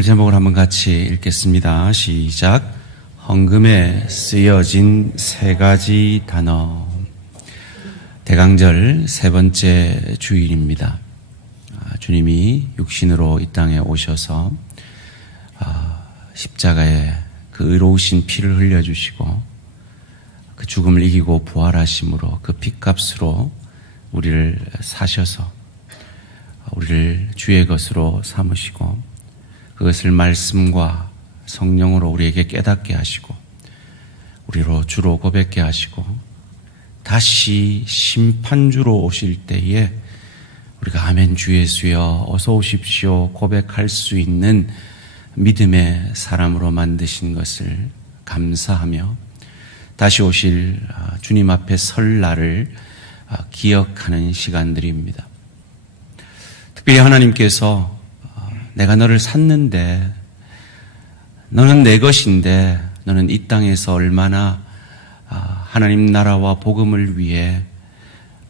오늘 제목을 한번 같이 읽겠습니다. 시작. 헌금에 쓰여진 세 가지 단어. 대강절 세 번째 주일입니다. 주님이 육신으로 이 땅에 오셔서 십자가에 그 의로우신 피를 흘려주시고 그 죽음을 이기고 부활하심으로 그 핏값으로 우리를 사셔서 우리를 주의 것으로 삼으시고 그것을 말씀과 성령으로 우리에게 깨닫게 하시고 우리로 주로 고백게 하시고 다시 심판주로 오실 때에 우리가 아멘 주 예수여 어서 오십시오 고백할 수 있는 믿음의 사람으로 만드신 것을 감사하며 다시 오실 주님 앞에 설 날을 기억하는 시간들입니다. 특별히 하나님께서 내가 너를 샀는데 너는 내 것인데 너는 이 땅에서 얼마나 하나님 나라와 복음을 위해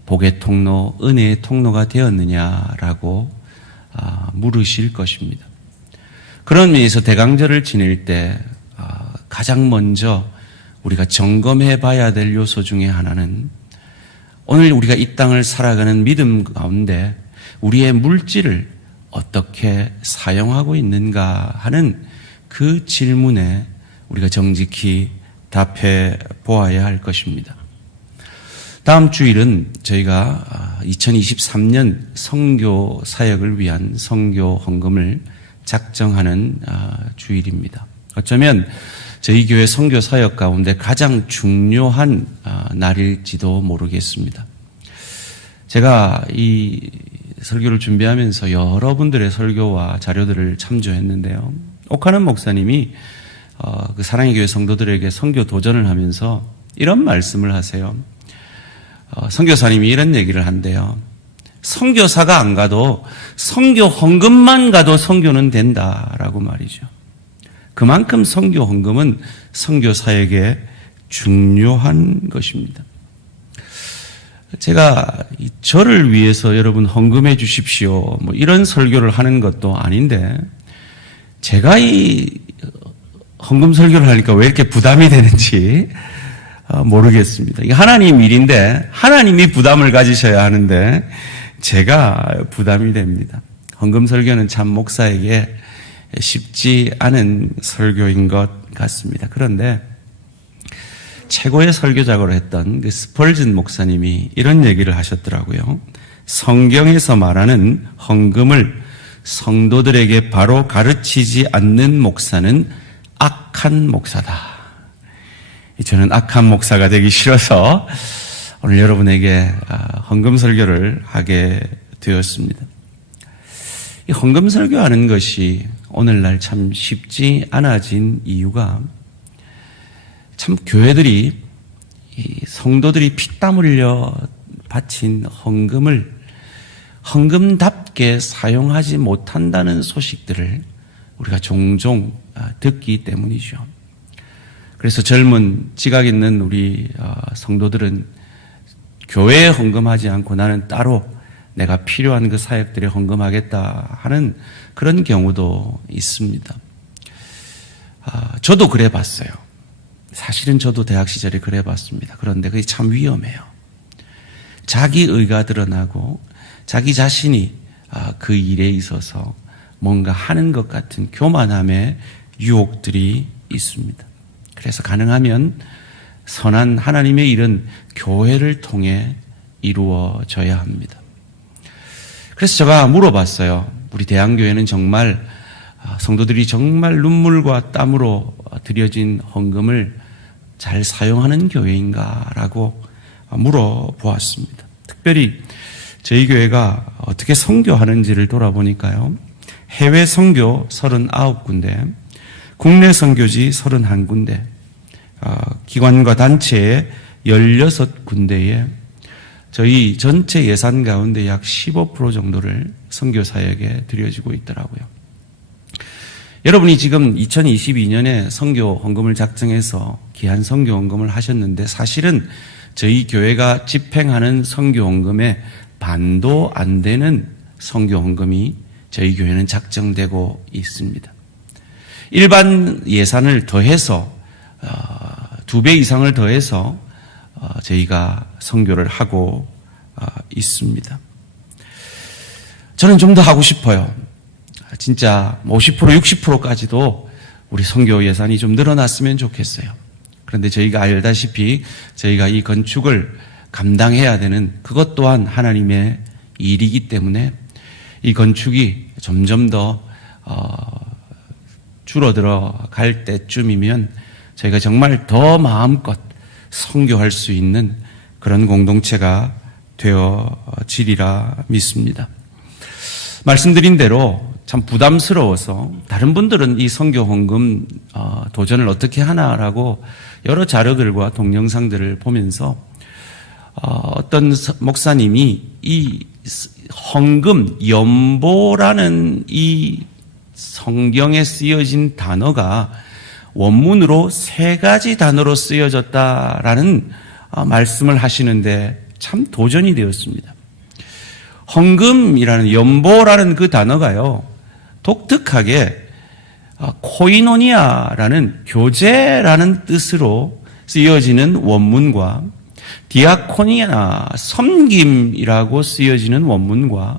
복의 통로, 은혜의 통로가 되었느냐라고 물으실 것입니다. 그런 의미에서 대강절을 지낼 때 가장 먼저 우리가 점검해 봐야 될 요소 중에 하나는 오늘 우리가 이 땅을 살아가는 믿음 가운데 우리의 물질을 어떻게 사용하고 있는가 하는 그 질문에 우리가 정직히 답해 보아야 할 것입니다. 다음 주일은 저희가 2023년 선교 사역을 위한 선교 헌금을 작정하는 주일입니다. 어쩌면 저희 교회 선교 사역 가운데 가장 중요한 날일지도 모르겠습니다. 제가 이 설교를 준비하면서 여러분들의 설교와 자료들을 참조했는데요. 옥하는 목사님이 그 사랑의 교회 성도들에게 선교 도전을 하면서 이런 말씀을 하세요. 선교사님이 이런 얘기를 한대요. 선교사가 안 가도 선교 헌금만 가도 선교는 된다라고 말이죠. 그만큼 선교 헌금은 선교 사역에 중요한 것입니다. 제가 저를 위해서 여러분 헌금해 주십시오 뭐 이런 설교를 하는 것도 아닌데 제가 이 헌금 설교를 하니까 왜 이렇게 부담이 되는지 모르겠습니다. 이게 하나님 일인데 하나님이 부담을 가지셔야 하는데 제가 부담이 됩니다. 헌금 설교는 참 목사에게 쉽지 않은 설교인 것 같습니다. 그런데 최고의 설교자로 했던 그 스펄전 목사님이 이런 얘기를 하셨더라고요. 성경에서 말하는 헌금을 성도들에게 바로 가르치지 않는 목사는 악한 목사다. 저는 악한 목사가 되기 싫어서 오늘 여러분에게 헌금 설교를 하게 되었습니다. 이 헌금 설교하는 것이 오늘날 참 쉽지 않아진 이유가 참 교회들이 성도들이 피땀 흘려 바친 헌금을 헌금답게 사용하지 못한다는 소식들을 우리가 종종 듣기 때문이죠. 그래서 젊은 지각 있는 우리 성도들은 교회에 헌금하지 않고 나는 따로 내가 필요한 그 사역들에 헌금하겠다 하는 그런 경우도 있습니다. 저도 그래 봤어요. 사실은 저도 대학 시절에 그래 봤습니다. 그런데 그게 참 위험해요. 자기 의가 드러나고 자기 자신이 그 일에 있어서 뭔가 하는 것 같은 교만함의 유혹들이 있습니다. 그래서 가능하면 선한 하나님의 일은 교회를 통해 이루어져야 합니다. 그래서 제가 물어봤어요. 우리 대한교회는 정말 성도들이 정말 눈물과 땀으로 드려진 헌금을 잘 사용하는 교회인가라고 물어보았습니다. 특별히 저희 교회가 어떻게 선교하는지를 돌아보니까요. 해외 선교 39군데, 국내 선교지 31군데, 기관과 단체에 16군데에 저희 전체 예산 가운데 약 15% 정도를 선교 사역에 들여지고 있더라고요. 여러분이 지금 2022년에 선교 헌금을 작정해서 귀한 선교 헌금을 하셨는데 사실은 저희 교회가 집행하는 선교 헌금의 반도 안 되는 선교 헌금이 저희 교회는 작정되고 있습니다. 일반 예산을 더해서 2배 이상을 더해서 저희가 선교를 하고 있습니다. 저는 좀 더 하고 싶어요. 진짜 50%, 60%까지도 우리 선교 예산이 좀 늘어났으면 좋겠어요. 그런데 저희가 알다시피 저희가 이 건축을 감당해야 되는 그것 또한 하나님의 일이기 때문에 이 건축이 점점 더 줄어들어 갈 때쯤이면 저희가 정말 더 마음껏 선교할 수 있는 그런 공동체가 되어지리라 믿습니다. 말씀드린 대로 참 부담스러워서 다른 분들은 이 선교 헌금 도전을 어떻게 하나라고 여러 자료들과 동영상들을 보면서 어떤 목사님이 이 헌금, 연보라는 이 성경에 쓰여진 단어가 원문으로 3가지 단어로 쓰여졌다라는 말씀을 하시는데 참 도전이 되었습니다. 헌금이라는 연보라는 그 단어가요, 독특하게 코이노니아라는 교제라는 뜻으로 쓰여지는 원문과 디아코니아, 섬김이라고 쓰여지는 원문과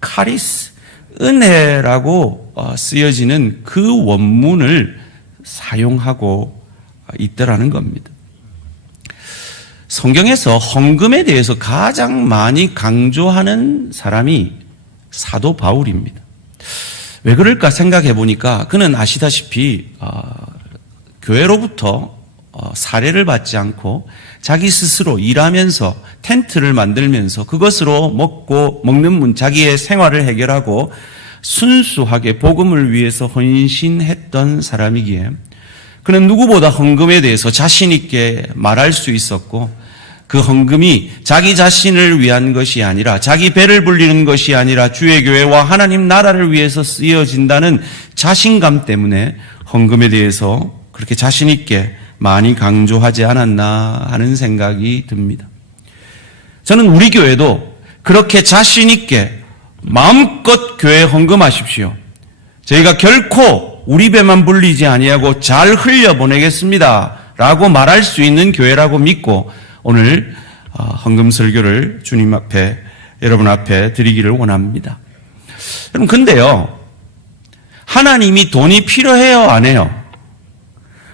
카리스, 은혜라고 쓰여지는 그 원문을 사용하고 있더라는 겁니다. 성경에서 헌금에 대해서 가장 많이 강조하는 사람이 사도 바울입니다. 왜 그럴까 생각해 보니까 그는 아시다시피 교회로부터 사례를 받지 않고 자기 스스로 일하면서 텐트를 만들면서 그것으로 먹는 자기의 생활을 해결하고 순수하게 복음을 위해서 헌신했던 사람이기에 그는 누구보다 헌금에 대해서 자신 있게 말할 수 있었고 그 헌금이 자기 자신을 위한 것이 아니라 자기 배를 불리는 것이 아니라 주의 교회와 하나님 나라를 위해서 쓰여진다는 자신감 때문에 헌금에 대해서 그렇게 자신 있게 많이 강조하지 않았나 하는 생각이 듭니다. 저는 우리 교회도 그렇게 자신 있게 마음껏 교회에 헌금하십시오. 저희가 결코 우리 배만 불리지 아니하고 잘 흘려보내겠습니다 라고 말할 수 있는 교회라고 믿고 오늘 헌금 설교를 주님 앞에, 여러분 앞에 드리기를 원합니다. 여러분, 근데요, 하나님이 돈이 필요해요, 안 해요?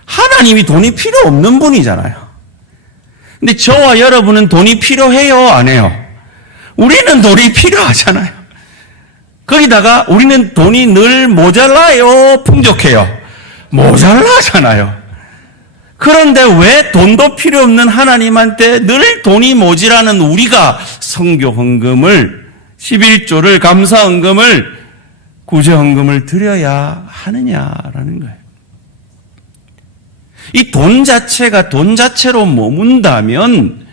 하나님이 돈이 필요 없는 분이잖아요. 근데 저와 여러분은 돈이 필요해요, 안 해요? 우리는 돈이 필요하잖아요. 거기다가 우리는 돈이 늘 모자라요, 풍족해요? 모자라잖아요. 그런데 왜 돈도 필요 없는 하나님한테 늘 돈이 모자라는 우리가 선교 헌금을, 11조를, 감사 헌금을, 구제 헌금을 드려야 하느냐라는 거예요. 이 돈 자체가 돈 자체로 머문다면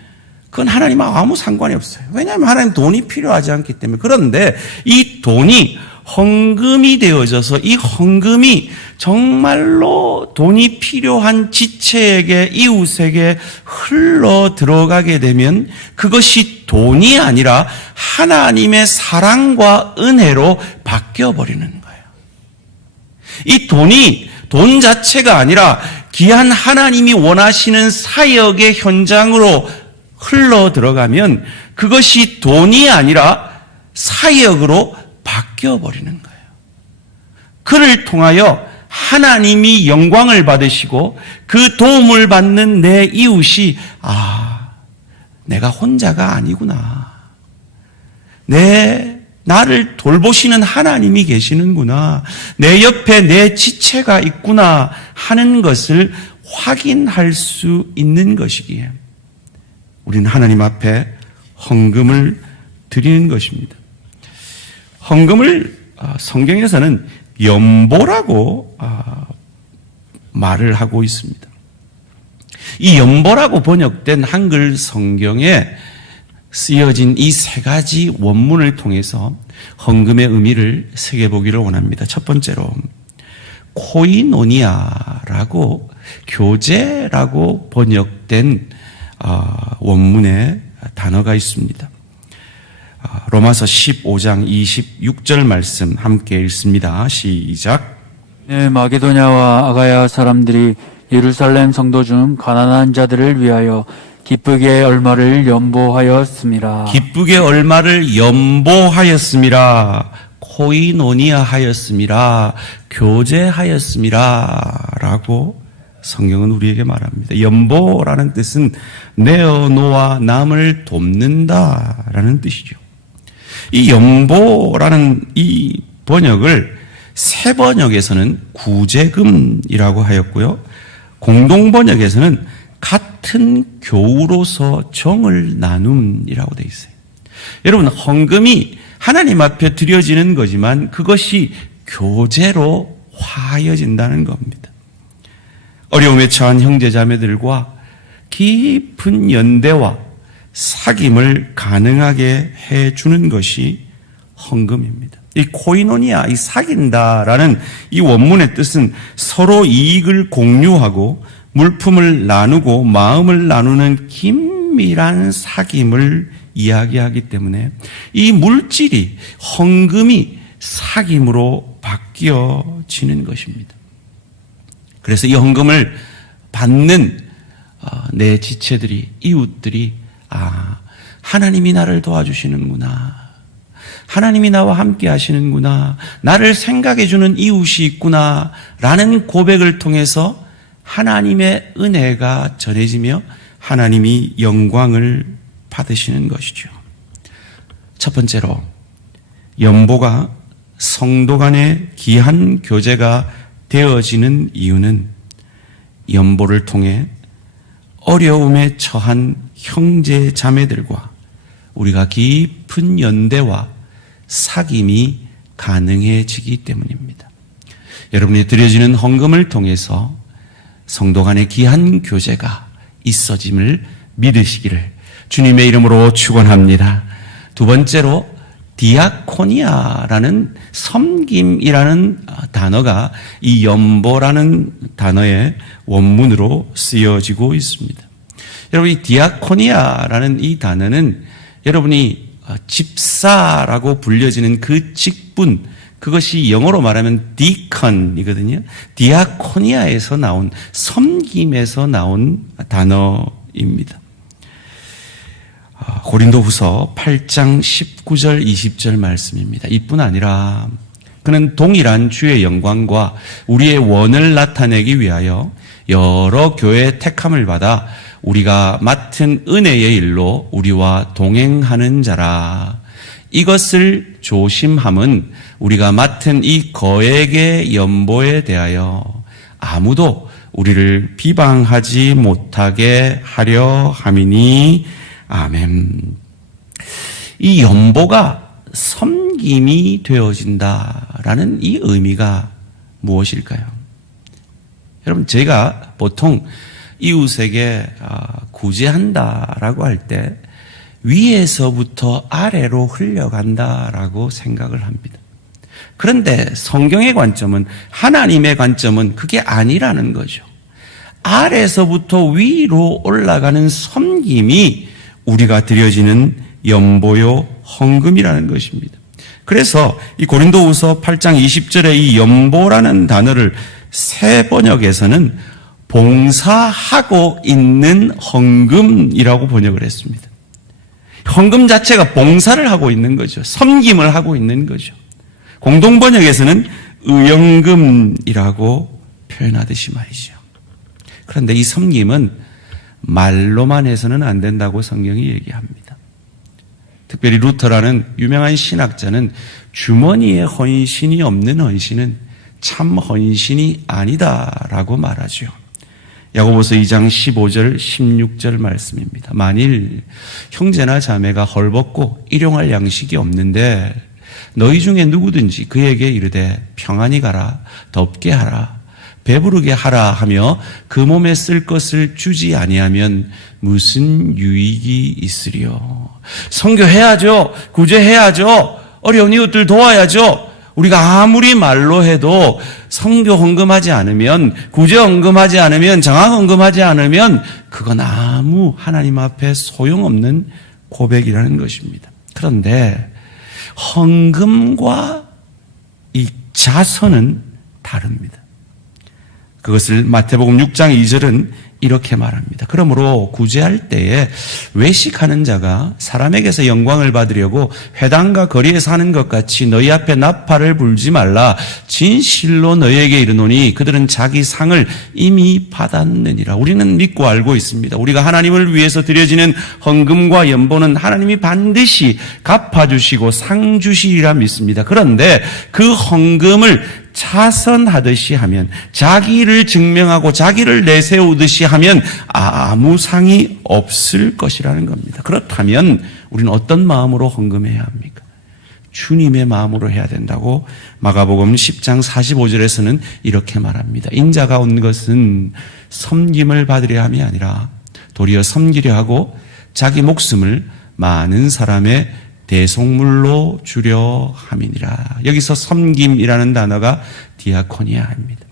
그건 하나님하고 아무 상관이 없어요. 왜냐하면 하나님 돈이 필요하지 않기 때문에. 그런데 이 돈이 헌금이 되어져서 이 헌금이 정말로 돈이 필요한 지체에게, 이웃에게 흘러 들어가게 되면 그것이 돈이 아니라 하나님의 사랑과 은혜로 바뀌어버리는 거예요. 이 돈이 돈 자체가 아니라 귀한 하나님이 원하시는 사역의 현장으로 흘러 들어가면 그것이 돈이 아니라 사역으로 바뀌어버리는 거예요. 그를 통하여 하나님이 영광을 받으시고 그 도움을 받는 내 이웃이 내가 혼자가 아니구나. 나를 돌보시는 하나님이 계시는구나. 내 옆에 내 지체가 있구나 하는 것을 확인할 수 있는 것이기에 우리는 하나님 앞에 헌금을 드리는 것입니다. 헌금을 성경에서는 연보라고 말을 하고 있습니다. 이 연보라고 번역된 한글 성경에 쓰여진 이 3가지 원문을 통해서 헌금의 의미를 새겨보기를 원합니다. 첫 번째로 코이노니아라고, 교제라고 번역된 원문의 단어가 있습니다. 로마서 15장 26절 말씀 함께 읽습니다. 시작. 네, 마게도냐와 아가야 사람들이 예루살렘 성도 중 가난한 자들을 위하여 기쁘게 얼마를 연보하였습니다. 기쁘게 얼마를 연보하였음이라, 코이노니아 하였음이라, 교제하였음이라 라고 성경은 우리에게 말합니다. 연보라는 뜻은 내어놓아 남을 돕는다라는 뜻이죠. 이 연보라는 이 번역을 새 번역에서는 구제금이라고 하였고요, 공동 번역에서는 같은 교우로서 정을 나눔이라고 되어 있어요. 여러분, 헌금이 하나님 앞에 드려지는 거지만 그것이 교제로 화해진다는 겁니다. 어려움에 처한 형제자매들과 깊은 연대와 사귐을 가능하게 해주는 것이 헌금입니다. 이 코이노니아, 이 사귄다라는 이 원문의 뜻은 서로 이익을 공유하고 물품을 나누고 마음을 나누는 긴밀한 사귐을 이야기하기 때문에 이 물질이, 헌금이 사귐으로 바뀌어지는 것입니다. 그래서 이 헌금을 받는 내 지체들이, 이웃들이, 하나님이 나를 도와주시는구나, 하나님이 나와 함께 하시는구나, 나를 생각해 주는 이웃이 있구나 라는 고백을 통해서 하나님의 은혜가 전해지며 하나님이 영광을 받으시는 것이죠. 첫 번째로, 연보가 성도 간의 귀한 교제가 되어지는 이유는 연보를 통해 어려움에 처한 형제 자매들과 우리가 깊은 연대와 사귐이 가능해지기 때문입니다. 여러분이 드려지는 헌금을 통해서 성도 간의 귀한 교제가 있어짐을 믿으시기를 주님의 이름으로 축원합니다. 두 번째로, 디아코니아라는 섬김이라는 단어가 이 연보라는 단어의 원문으로 쓰여지고 있습니다. 여러분, 이 디아코니아라는 이 단어는 여러분이 집사라고 불려지는 그 직분, 그것이 영어로 말하면 디컨이거든요. 디아코니아에서 나온, 섬김에서 나온 단어입니다. 고린도후서 8장 19절 20절 말씀입니다. 이뿐 아니라 그는 동일한 주의 영광과 우리의 원을 나타내기 위하여 여러 교회의 택함을 받아 우리가 맡은 은혜의 일로 우리와 동행하는 자라. 이것을 조심함은 우리가 맡은 이 거액의 연보에 대하여 아무도 우리를 비방하지 못하게 하려 함이니. 아멘. 이 연보가 섬김이 되어진다라는 이 의미가 무엇일까요? 여러분, 제가 보통 이웃에게 구제한다라고 할 때 위에서부터 아래로 흘러간다라고 생각을 합니다. 그런데 성경의 관점은, 하나님의 관점은 그게 아니라는 거죠. 아래에서부터 위로 올라가는 섬김이 우리가 드려지는 연보요 헌금이라는 것입니다. 그래서 이 고린도후서 8장 20절에 이 연보라는 단어를 새 번역에서는 봉사하고 있는 헌금이라고 번역을 했습니다. 헌금 자체가 봉사를 하고 있는 거죠. 섬김을 하고 있는 거죠. 공동 번역에서는 의연금이라고 표현하듯이 말이죠. 그런데 이 섬김은 말로만 해서는 안 된다고 성경이 얘기합니다. 특별히 루터라는 유명한 신학자는 주머니에 헌신이 없는 헌신은 참 헌신이 아니다라고 말하죠. 야고보서 2장 15절 16절 말씀입니다. 만일 형제나 자매가 헐벗고 일용할 양식이 없는데 너희 중에 누구든지 그에게 이르되 평안히 가라, 덥게 하라, 배부르게 하라 하며 그 몸에 쓸 것을 주지 아니하면 무슨 유익이 있으리요. 선교해야죠. 구제해야죠. 어려운 이웃들 도와야죠. 우리가 아무리 말로 해도 선교 헌금하지 않으면, 구제 헌금하지 않으면, 장학 헌금하지 않으면 그건 아무 하나님 앞에 소용없는 고백이라는 것입니다. 그런데 헌금과 이 자선은 다릅니다. 그것을 마태복음 6장 2절은 이렇게 말합니다. 그러므로 구제할 때에 외식하는 자가 사람에게서 영광을 받으려고 회당과 거리에서 하는 것 같이 너희 앞에 나팔을 불지 말라. 진실로 너희에게 이르노니 그들은 자기 상을 이미 받았느니라. 우리는 믿고 알고 있습니다. 우리가 하나님을 위해서 드려지는 헌금과 연보는 하나님이 반드시 갚아주시고 상 주시리라 믿습니다. 그런데 그 헌금을 차선하듯이 하면, 자기를 증명하고 자기를 내세우듯이 하면 아무 상이 없을 것이라는 겁니다. 그렇다면 우리는 어떤 마음으로 헌금해야 합니까? 주님의 마음으로 해야 된다고 마가복음 10장 45절에서는 이렇게 말합니다. 인자가 온 것은 섬김을 받으려 함이 아니라 도리어 섬기려 하고 자기 목숨을 많은 사람의 대속물로 주려 함이니라. 여기서 섬김이라는 단어가 디아코니아입니다.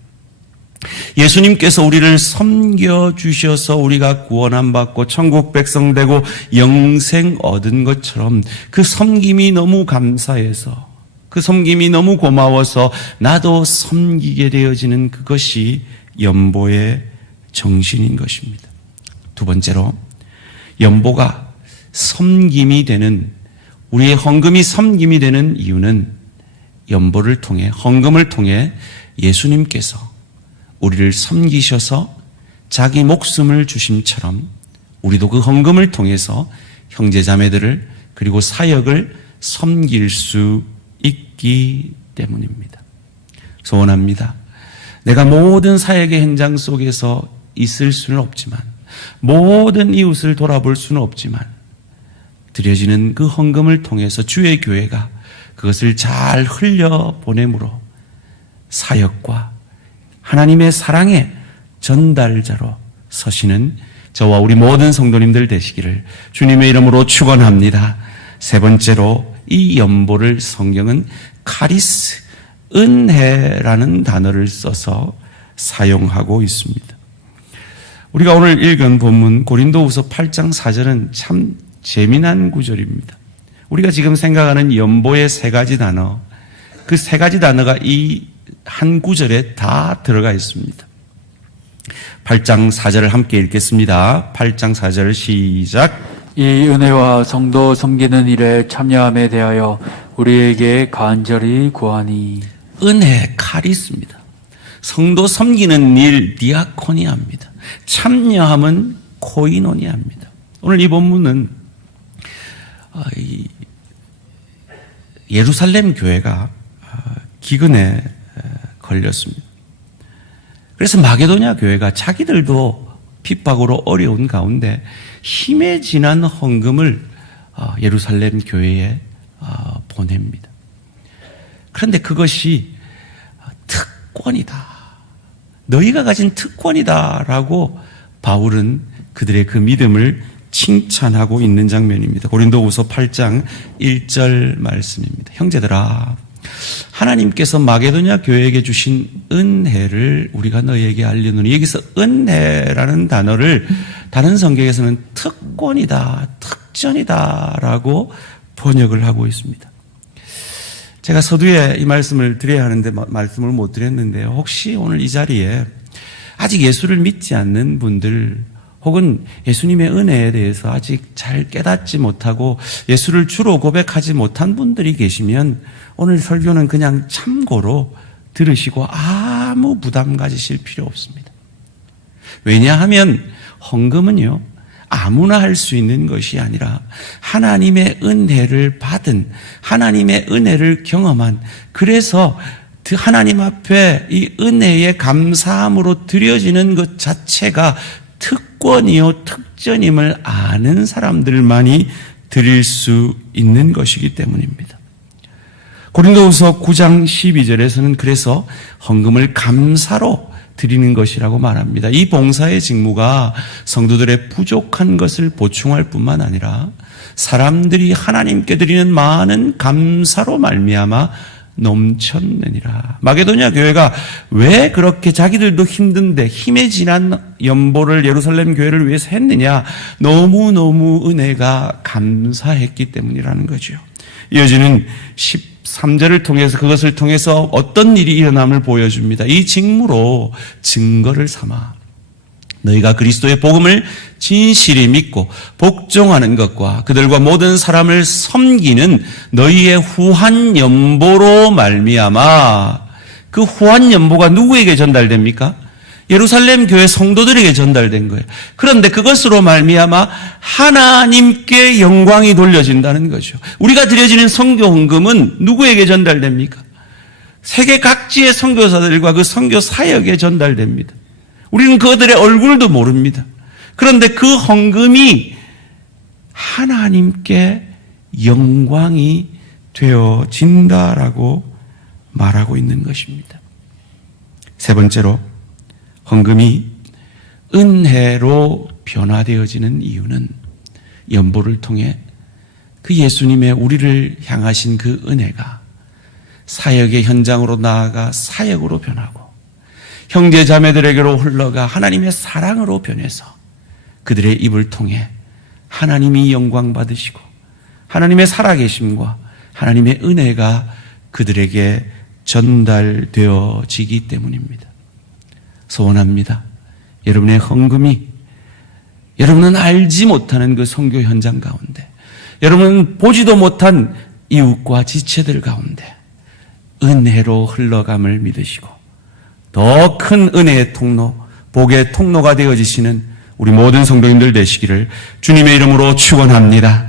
예수님께서 우리를 섬겨주셔서 우리가 구원함 받고 천국 백성 되고 영생 얻은 것처럼 그 섬김이 너무 감사해서, 그 섬김이 너무 고마워서 나도 섬기게 되어지는 그것이 연보의 정신인 것입니다. 두 번째로, 연보가 섬김이 되는, 우리의 헌금이 섬김이 되는 이유는 연보를 통해, 헌금을 통해 예수님께서 우리를 섬기셔서 자기 목숨을 주심처럼 우리도 그 헌금을 통해서 형제자매들을 그리고 사역을 섬길 수 있기 때문입니다. 소원합니다. 내가 모든 사역의 현장 속에서 있을 수는 없지만, 모든 이웃을 돌아볼 수는 없지만, 드려지는 그 헌금을 통해서 주의 교회가 그것을 잘 흘려보내므로 사역과 하나님의 사랑의 전달자로 서시는 저와 우리 모든 성도님들 되시기를 주님의 이름으로 축원합니다. 세 번째로, 이 연보를 성경은 카리스, 은혜라는 단어를 써서 사용하고 있습니다. 우리가 오늘 읽은 본문 고린도후서 8장 4절은 참 재미난 구절입니다. 우리가 지금 생각하는 연보의 세 가지 단어, 그 세 가지 단어가 이 한 구절에 다 들어가 있습니다. 8장 4절을 함께 읽겠습니다. 8장 4절 시작. 이 은혜와 성도 섬기는 일에 참여함에 대하여 우리에게 간절히 구하니. 은혜, 카리스입니다. 성도 섬기는 일, 디아코니아입니다. 참여함은 코이노니아입니다. 오늘 이 본문은 예루살렘 교회가 기근에 걸렸습니다. 그래서 마게도냐 교회가 자기들도 핍박으로 어려운 가운데 힘에 지난 헌금을 예루살렘 교회에 보냅니다. 그런데 그것이 특권이다, 너희가 가진 특권이다라고 바울은 그들의 그 믿음을 칭찬하고 있는 장면입니다. 고린도후서 8장 1절 말씀입니다. 형제들아, 하나님께서 마게도냐 교회에게 주신 은혜를 우리가 너희에게 알리노니. 여기서 은혜라는 단어를 다른 성경에서는 특권이다, 특전이다라고 번역을 하고 있습니다. 제가 서두에 이 말씀을 드려야 하는데 말씀을 못 드렸는데요. 혹시 오늘 이 자리에 아직 예수를 믿지 않는 분들, 혹은 예수님의 은혜에 대해서 아직 잘 깨닫지 못하고 예수를 주로 고백하지 못한 분들이 계시면 오늘 설교는 그냥 참고로 들으시고 아무 부담 가지실 필요 없습니다. 왜냐하면 헌금은요, 아무나 할 수 있는 것이 아니라 하나님의 은혜를 받은, 하나님의 은혜를 경험한, 그래서 하나님 앞에 이 은혜의 감사함으로 드려지는 것 자체가 특권이요 특전임을 아는 사람들만이 드릴 수 있는 것이기 때문입니다. 고린도후서 9장 12절에서는 그래서 헌금을 감사로 드리는 것이라고 말합니다. 이 봉사의 직무가 성도들의 부족한 것을 보충할 뿐만 아니라 사람들이 하나님께 드리는 많은 감사로 말미암아 넘쳤느니라. 마게도냐 교회가 왜 그렇게 자기들도 힘든데 힘에 지난 연보를 예루살렘 교회를 위해서 했느냐? 너무너무 은혜가 감사했기 때문이라는 거죠. 이어지는 13절을 통해서 그것을 통해서 어떤 일이 일어남을 보여줍니다. 이 직무로 증거를 삼아 너희가 그리스도의 복음을 진실히 믿고 복종하는 것과 그들과 모든 사람을 섬기는 너희의 후한 연보로 말미암아. 그 후한 연보가 누구에게 전달됩니까? 예루살렘 교회 성도들에게 전달된 거예요. 그런데 그것으로 말미암아 하나님께 영광이 돌려진다는 거죠. 우리가 드려지는 선교 헌금은 누구에게 전달됩니까? 세계 각지의 선교사들과 그 선교 사역에 전달됩니다. 우리는 그들의 얼굴도 모릅니다. 그런데 그 헌금이 하나님께 영광이 되어진다라고 말하고 있는 것입니다. 세 번째로 헌금이 은혜로 변화되어지는 이유는 연보를 통해 그 예수님의 우리를 향하신 그 은혜가 사역의 현장으로 나아가 사역으로 변하고 형제 자매들에게로 흘러가 하나님의 사랑으로 변해서 그들의 입을 통해 하나님이 영광 받으시고 하나님의 살아계심과 하나님의 은혜가 그들에게 전달되어지기 때문입니다. 소원합니다. 여러분의 헌금이 여러분은 알지 못하는 그 선교 현장 가운데, 여러분은 보지도 못한 이웃과 지체들 가운데 은혜로 흘러감을 믿으시고 더 큰 은혜의 통로, 복의 통로가 되어지시는 우리 모든 성도님들 되시기를 주님의 이름으로 축원합니다.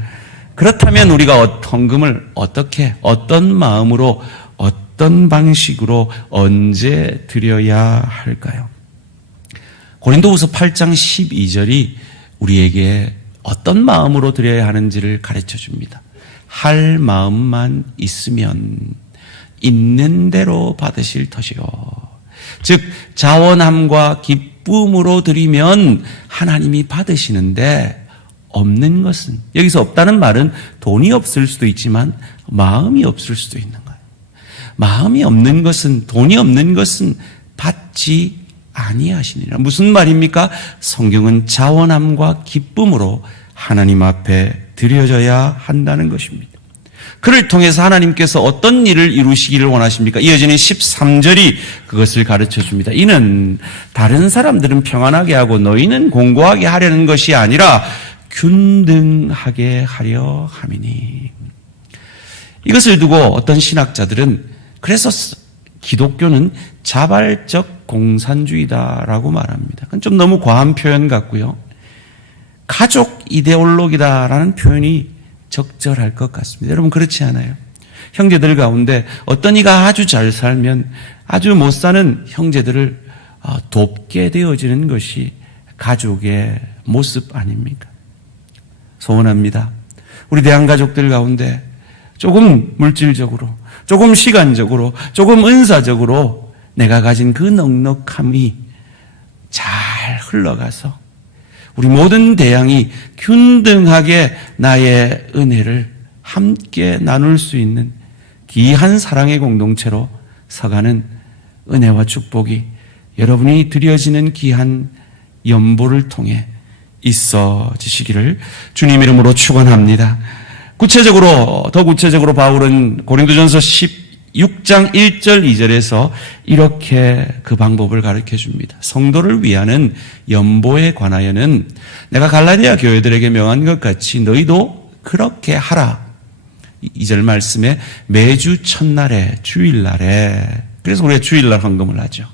그렇다면 우리가 헌금을 어떻게, 어떤 마음으로, 어떤 방식으로 언제 드려야 할까요? 고린도후서 8장 12절이 우리에게 어떤 마음으로 드려야 하는지를 가르쳐 줍니다. 할 마음만 있으면 있는 대로 받으실 터이요. 즉 자원함과 기쁨으로 드리면 하나님이 받으시는데, 없는 것은, 여기서 없다는 말은 돈이 없을 수도 있지만 마음이 없을 수도 있는 거예요. 마음이 없는 것은, 돈이 없는 것은 받지 아니하시니라. 무슨 말입니까? 성경은 자원함과 기쁨으로 하나님 앞에 드려져야 한다는 것입니다. 그를 통해서 하나님께서 어떤 일을 이루시기를 원하십니까? 이어지는 13절이 그것을 가르쳐 줍니다. 이는 다른 사람들은 평안하게 하고 너희는 공고하게 하려는 것이 아니라 균등하게 하려 함이니. 이것을 두고 어떤 신학자들은 그래서 기독교는 자발적 공산주의다라고 말합니다. 그건 좀 너무 과한 표현 같고요. 가족 이데올로기다라는 표현이 적절할 것 같습니다. 여러분 그렇지 않아요? 형제들 가운데 어떤 이가 아주 잘 살면 아주 못 사는 형제들을 돕게 되어지는 것이 가족의 모습 아닙니까? 소원합니다. 우리 대한가족들 가운데 조금 물질적으로, 조금 시간적으로, 조금 은사적으로 내가 가진 그 넉넉함이 잘 흘러가서 우리 모든 대양이 균등하게 나의 은혜를 함께 나눌 수 있는 귀한 사랑의 공동체로 서가는 은혜와 축복이 여러분이 드려지는 귀한 연보를 통해 있어지시기를 주님 이름으로 축원합니다. 더 구체적으로 바울은 고린도전서 16장 1절 2절에서 이렇게 그 방법을 가르쳐 줍니다. 성도를 위하는 연보에 관하여는 내가 갈라디아 교회들에게 명한 것 같이 너희도 그렇게 하라. 2절 말씀에 매주 첫날에, 주일날에, 그래서 우리가 주일날 헌금을 하죠.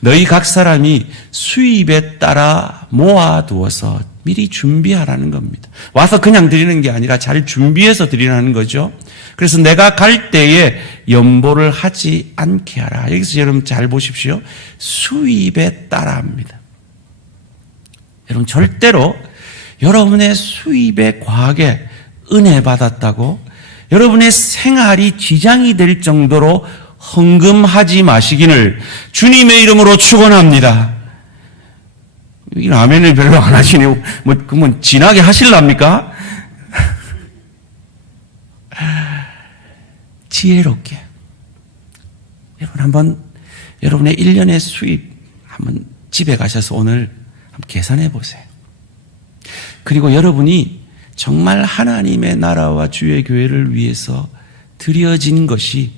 너희 각 사람이 수입에 따라 모아두어서 미리 준비하라는 겁니다. 와서 그냥 드리는 게 아니라 잘 준비해서 드리라는 거죠. 그래서 내가 갈 때에 연보를 하지 않게 하라. 여기서 여러분 잘 보십시오. 수입에 따라 합니다. 여러분 절대로 여러분의 수입에 과하게 은혜 받았다고 여러분의 생활이 지장이 될 정도로 헌금하지 마시기를 주님의 이름으로 축원합니다. 이 아멘을 별로 안 하시네요. 그러면 진하게 하실랍니까? 지혜롭게. 여러분 한번 여러분의 1년의 수입 한번 집에 가셔서 오늘 한번 계산해 보세요. 그리고 여러분이 정말 하나님의 나라와 주의 교회를 위해서 드려진 것이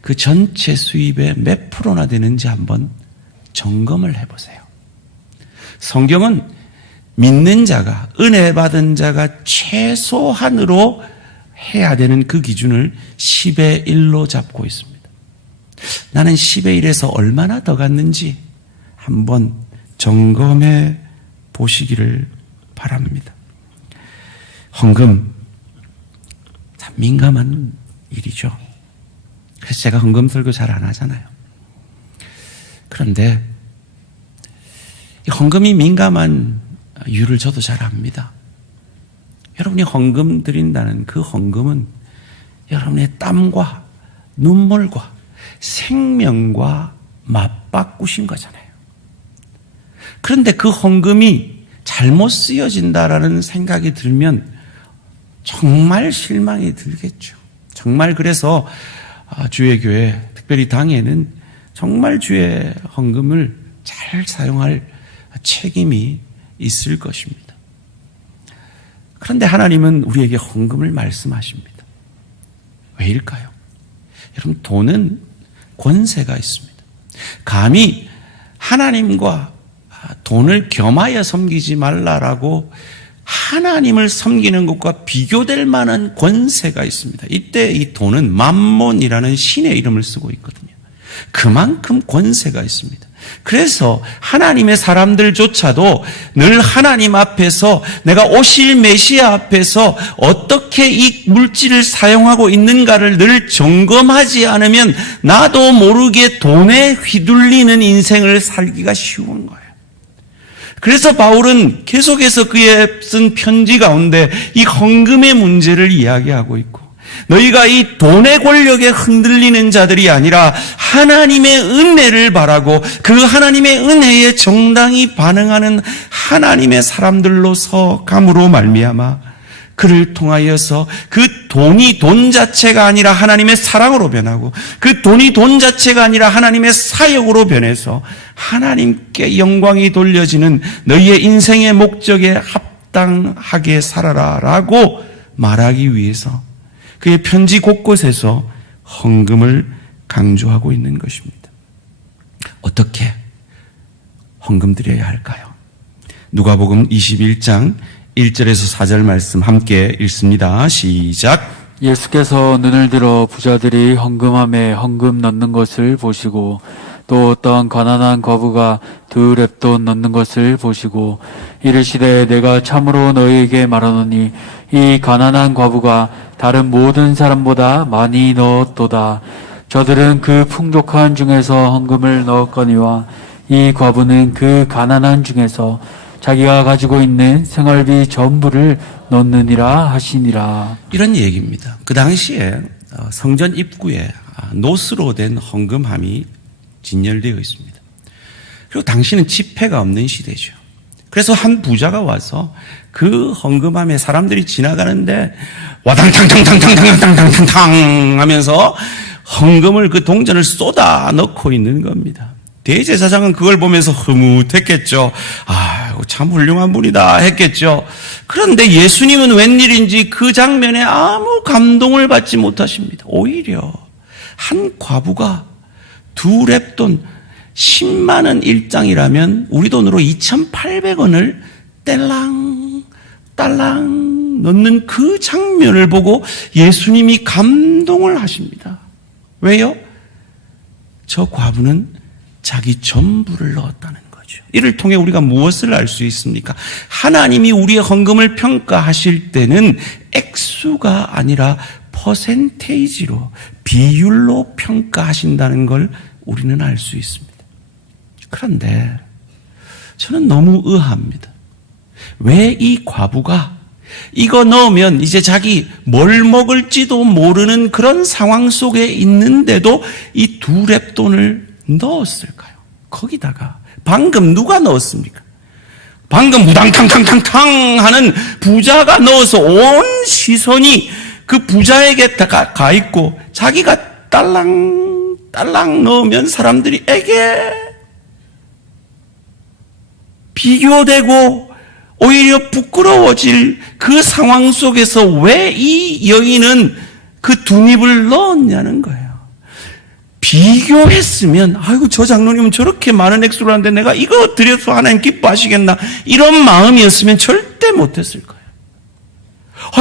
그 전체 수입의 몇 프로나 되는지 한번 점검을 해보세요. 성경은 믿는 자가, 은혜 받은 자가 최소한으로 해야 되는 그 기준을 10의 1로 잡고 있습니다. 나는 10의 1에서 얼마나 더 갔는지 한번 점검해 보시기를 바랍니다. 헌금, 참 민감한 일이죠. 그래서 제가 헌금 설교 잘 안 하잖아요. 그런데 이 헌금이 민감한 이유를 저도 잘 압니다. 여러분이 헌금 드린다는 그 헌금은 여러분의 땀과 눈물과 생명과 맞바꾸신 거잖아요. 그런데 그 헌금이 잘못 쓰여진다라는 생각이 들면 정말 실망이 들겠죠. 정말 그래서 주의 교회, 특별히 당에는 정말 주의 헌금을 잘 사용할 책임이 있을 것입니다. 그런데 하나님은 우리에게 헌금을 말씀하십니다. 왜일까요? 여러분, 돈은 권세가 있습니다. 감히 하나님과 돈을 겸하여 섬기지 말라라고 하나님을 섬기는 것과 비교될 만한 권세가 있습니다. 이때 이 돈은 맘몬이라는 신의 이름을 쓰고 있거든요. 그만큼 권세가 있습니다. 그래서 하나님의 사람들조차도 늘 하나님 앞에서 내가 오실 메시아 앞에서 어떻게 이 물질을 사용하고 있는가를 늘 점검하지 않으면 나도 모르게 돈에 휘둘리는 인생을 살기가 쉬운 거예요. 그래서 바울은 계속해서 그의 쓴 편지 가운데 이 헌금의 문제를 이야기하고 있고, 너희가 이 돈의 권력에 흔들리는 자들이 아니라 하나님의 은혜를 바라고 그 하나님의 은혜에 정당히 반응하는 하나님의 사람들로서 감으로 말미암아 그를 통하여서 그 돈이 돈 자체가 아니라 하나님의 사랑으로 변하고 그 돈이 돈 자체가 아니라 하나님의 사역으로 변해서 하나님께 영광이 돌려지는 너희의 인생의 목적에 합당하게 살아라 라고 말하기 위해서 그의 편지 곳곳에서 헌금을 강조하고 있는 것입니다. 어떻게 헌금 드려야 할까요? 누가복음 21장 1절에서 4절 말씀 함께 읽습니다. 시작. 예수께서 눈을 들어 부자들이 헌금함에 헌금 넣는 것을 보시고 또 어떤 가난한 과부가 2렙돈 넣는 것을 보시고 이르시되 내가 참으로 너희에게 말하노니 이 가난한 과부가 다른 모든 사람보다 많이 넣었도다. 저들은 그 풍족한 중에서 헌금을 넣었거니와 이 과부는 그 가난한 중에서 자기가 가지고 있는 생활비 전부를 넣느니라 하시니라. 이런 얘기입니다. 그 당시에 성전 입구에 노스로 된 헌금함이 진열되어 있습니다. 그리고 당시는 지폐가 없는 시대죠. 그래서 한 부자가 와서 그 헌금함에 사람들이 지나가는데 와당탕탕탕탕탕탕탕탕탕 하면서 헌금을 그 동전을 쏟아 넣고 있는 겁니다. 대제사장은 그걸 보면서 흐뭇했겠죠. 아이고 참 훌륭한 분이다 했겠죠. 그런데 예수님은 웬일인지 그 장면에 아무 감동을 받지 못하십니다. 오히려 한 과부가 2렙돈 10만 원 일당이라면 우리 돈으로 2,800원을 딸랑 넣는 그 장면을 보고 예수님이 감동을 하십니다. 왜요? 저 과부는 자기 전부를 넣었다는 거죠. 이를 통해 우리가 무엇을 알 수 있습니까? 하나님이 우리의 헌금을 평가하실 때는 액수가 아니라 퍼센테이지로, 비율로 평가하신다는 걸 우리는 알 수 있습니다. 그런데 저는 너무 의아합니다. 왜 이 과부가 이거 넣으면 이제 자기 뭘 먹을지도 모르는 그런 상황 속에 있는데도 이 2렙돈을 넣었을까요? 거기다가 방금 누가 넣었습니까? 방금 무당탕탕탕탕 하는 부자가 넣어서 온 시선이 그 부자에게 가 있고 자기가 딸랑 넣으면 사람들이 에게 비교되고 오히려 부끄러워질 그 상황 속에서 왜 이 여인은 그 두 입을 넣었냐는 거예요. 비교했으면 아이고 저 장로님은 저렇게 많은 액수를 하는데 내가 이거 드려서 하나님 기뻐하시겠나 이런 마음이었으면 절대 못했을 거예요.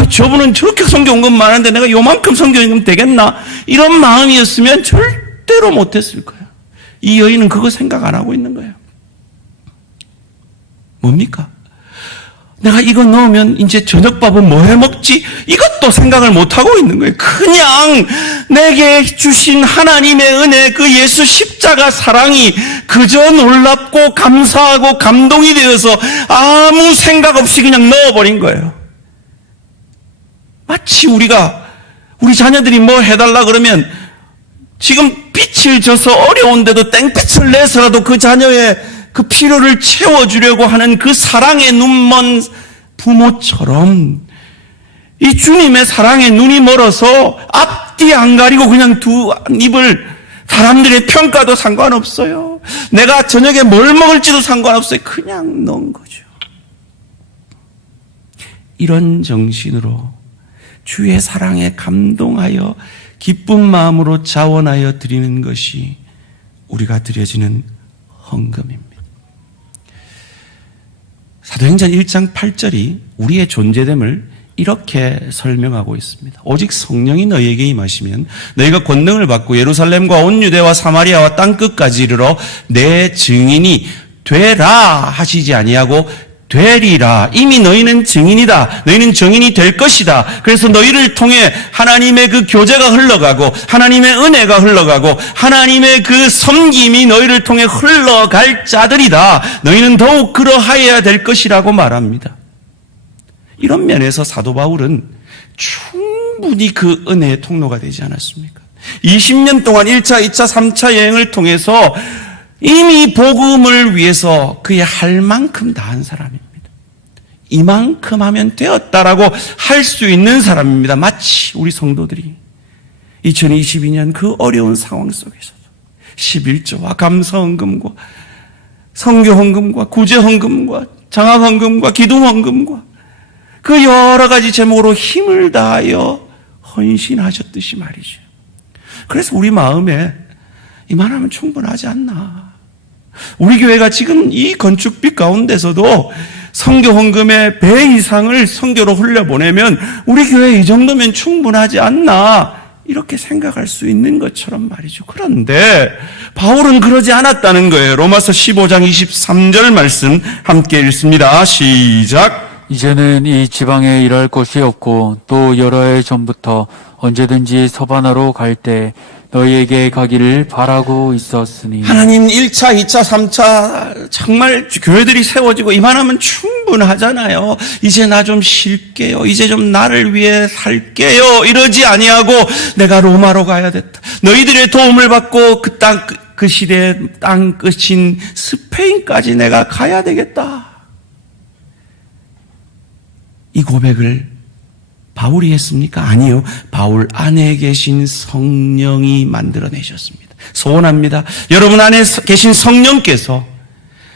저분은 저렇게 성경금 많은데 내가 요만큼 성경금 되겠나 이런 마음이었으면 절대로 못했을 거예요. 이 여인은 그거 생각 안 하고 있는 거예요. 뭡니까? 내가 이거 넣으면 이제 저녁밥은 뭐 해 먹지? 이것도 생각을 못 하고 있는 거예요. 그냥 내게 주신 하나님의 은혜, 그 예수 십자가 사랑이 그저 놀랍고 감사하고 감동이 되어서 아무 생각 없이 그냥 넣어버린 거예요. 마치 우리 자녀들이 뭐 해달라 그러면 지금 빛을 져서 어려운데도 땡볕을 내서라도 그 자녀의 그 필요를 채워주려고 하는 그 사랑의 눈먼 부모처럼 이 주님의 사랑에 눈이 멀어서 앞뒤 안 가리고 그냥 두 입을 사람들의 평가도 상관없어요. 내가 저녁에 뭘 먹을지도 상관없어요. 그냥 넣은 거죠. 이런 정신으로 주의 사랑에 감동하여 기쁜 마음으로 자원하여 드리는 것이 우리가 드려지는 헌금입니다. 사도행전 1장 8절이 우리의 존재됨을 이렇게 설명하고 있습니다. 오직 성령이 너희에게 임하시면 너희가 권능을 받고 예루살렘과 온 유대와 사마리아와 땅끝까지 이르러 내 증인이 되라 하시지 아니하고 되리라. 이미 너희는 증인이다. 너희는 증인이 될 것이다. 그래서 너희를 통해 하나님의 그 교제가 흘러가고 하나님의 은혜가 흘러가고 하나님의 그 섬김이 너희를 통해 흘러갈 자들이다. 너희는 더욱 그러하여야 될 것이라고 말합니다. 이런 면에서 사도 바울은 충분히 그 은혜의 통로가 되지 않았습니까? 20년 동안 1차, 2차, 3차 여행을 통해서 이미 복음을 위해서 그의 할 만큼 다 한 사람입니다. 이만큼 하면 되었다라고 할 수 있는 사람입니다. 마치 우리 성도들이 2022년 그 어려운 상황 속에서도 11조와 감사헌금과 선교헌금과 구제헌금과 장학헌금과 기도헌금과 그 여러 가지 제목으로 힘을 다하여 헌신하셨듯이 말이죠. 그래서 우리 마음에 이만하면 충분하지 않나. 우리 교회가 지금 이 건축비 가운데서도 선교 헌금의 배 이상을 선교로 흘려보내면 우리 교회 이 정도면 충분하지 않나 이렇게 생각할 수 있는 것처럼 말이죠. 그런데 바울은 그러지 않았다는 거예요. 로마서 15장 23절 말씀 함께 읽습니다. 시작. 이제는 이 지방에 일할 곳이 없고 또 여러 해 전부터 언제든지 서바나로 갈 때 너희에게 가기를 바라고 있었으니. 하나님 1차, 2차, 3차 정말 교회들이 세워지고 이만하면 충분하잖아요. 이제 나 좀 쉴게요. 이제 좀 나를 위해 살게요. 이러지 아니하고 내가 로마로 가야 됐다. 너희들의 도움을 받고 그 시대의 땅 끝인 스페인까지 내가 가야 되겠다. 이 고백을 바울이 했습니까? 아니요. 바울 안에 계신 성령이 만들어내셨습니다. 소원합니다. 여러분 안에 계신 성령께서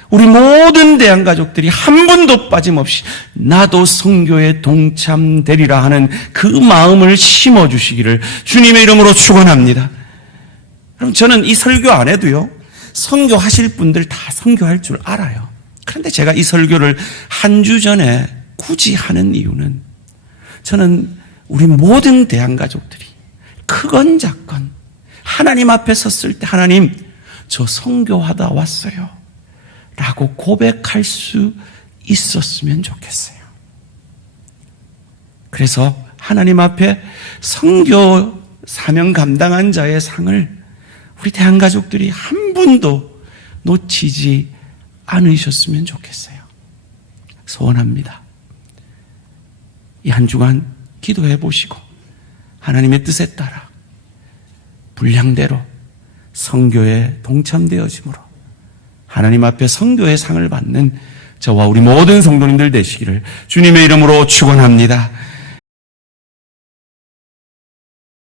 우리 모든 대한가족들이 한 분도 빠짐없이 나도 선교에 동참되리라 하는 그 마음을 심어주시기를 주님의 이름으로 축원합니다. 그럼 저는 이 설교 안 해도요. 선교하실 분들 다 선교할 줄 알아요. 그런데 제가 이 설교를 한 주 전에 굳이 하는 이유는 저는 우리 모든 대한가족들이 크건 작건 하나님 앞에 섰을 때 하나님 저 선교하다 왔어요 라고 고백할 수 있었으면 좋겠어요. 그래서 하나님 앞에 선교 사명 감당한 자의 상을 우리 대한가족들이 한 분도 놓치지 않으셨으면 좋겠어요. 소원합니다. 이 한 주간 기도해 보시고 하나님의 뜻에 따라 분량대로 선교에 동참되어짐으로 하나님 앞에 선교의 상을 받는 저와 우리 모든 성도님들 되시기를 주님의 이름으로 축원합니다.